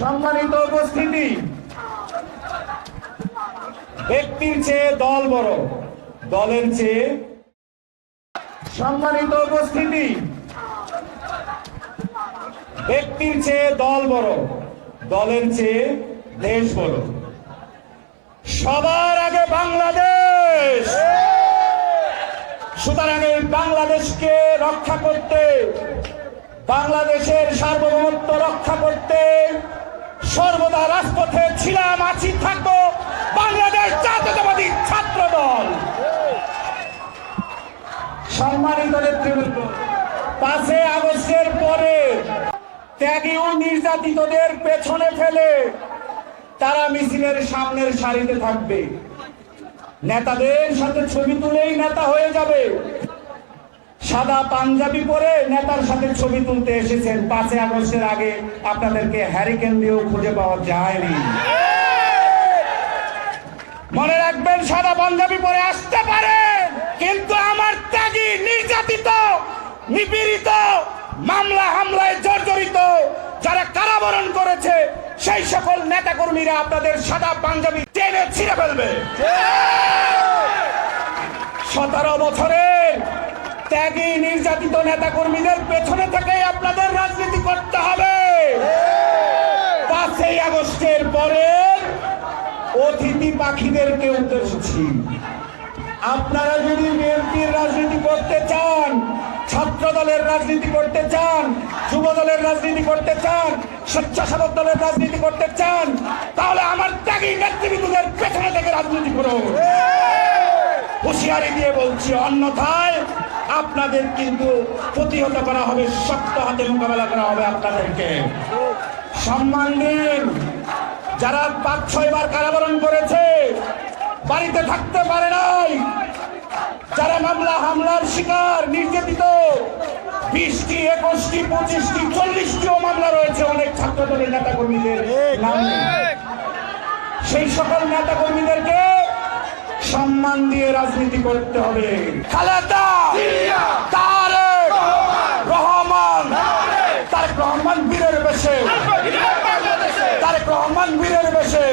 সম্মানিত উপস্থিতি। ব্যক্তির চেয়ে দল বড়, দলের চেয়ে সম্মানিত উপস্থিতি। ব্যক্তির চেয়ে দল বড়, দলের চেয়ে দেশ বড়। সবার আগে বাংলাদেশ! সুতরাং এই বাংলাদেশকে রক্ষা করতে, বাংলাদেশের সার্বভৌমত্ব রক্ষা করতে সর্বদা রাজপথে ছিলাম, আছি, থাকব। বাংলাদেশ জাতীয়তাবাদী ছাত্র দল সম্মানিত নেতৃবৃন্দ পাঁচে আগস্টের পরে ত্যাগী ও নির্যাতিতদের পেছনে ফেলে তারা মিছিলের সামনের সারিতে থাকবে। নেতাদের সাথে ছবি তুলেই নেতা হয়ে যাবে। সাদা পাঞ্জাবি পরে নেতার সাথে ছবি তুলতে এসেছেন। পাঁচই আগস্টের আগে আপনাদেরকে হ্যারিকেন দিয়েও খুঁজে পাওয়া যায়নি। মনে রাখবেন, সাদা পাঞ্জাবি পরে আসতে পারে, কিন্তু আমার ত্যাগী, নির্যাতিত, নিপীড়িত, মামলা হামলায় জর্জরিত যারা কারাবরণ করেছে, সেই সকল নেতাকর্মীরা আপনাদের সাদা পাঞ্জাবি টেনে ছিঁড়ে ফেলবে। সতেরো বছরের ত্যাগী নির্যাতিত নেতা কর্মীদের পেছনে থেকেই আপনাদের রাজনীতি করতে হবে। পাঁচই আগস্টের পরে অতিথি পাখিদেরকে উদ্দেশ্যছি আপনারা যদি বিএনপির রাজনীতি করতে চান ছাত্র দলের রাজনীতি করতে চান যুব দলের রাজনীতি করতে চান, স্বেচ্ছাসেবক দলের রাজনীতি করতে চান, তাহলে আমার ত্যাগী নেতৃবৃন্দদের পেছনে থেকে রাজনীতি করুন। হুঁশিয়ারি দিয়ে বলছি, অন্যথায় আপনাদের কিন্তু প্রতিহত করা হবে, শক্ত হাতে মোকাবেলা করা হবে আপনাদেরকে। সম্মান দিন যারা পাঁচ ছয়বার কারাবরণ করেছে, বাড়িতে থাকতে পারে নাই। যারা মামলা, হামলার শিকার, নির্যাতিত, বিশটি, একুশটি, পঁচিশটি, চল্লিশটিও মামলা রয়েছে, অনেক ছাত্র দলের নেতা কর্মীদের সেই সকল নেতা কর্মীদেরকে সম্মান দিয়ে রাজনীতি করতে হবে। খালেদা! তারেক! রহমান! তারেক রহমান বীরের বেশে। তারেক রহমান বীরের বেশে।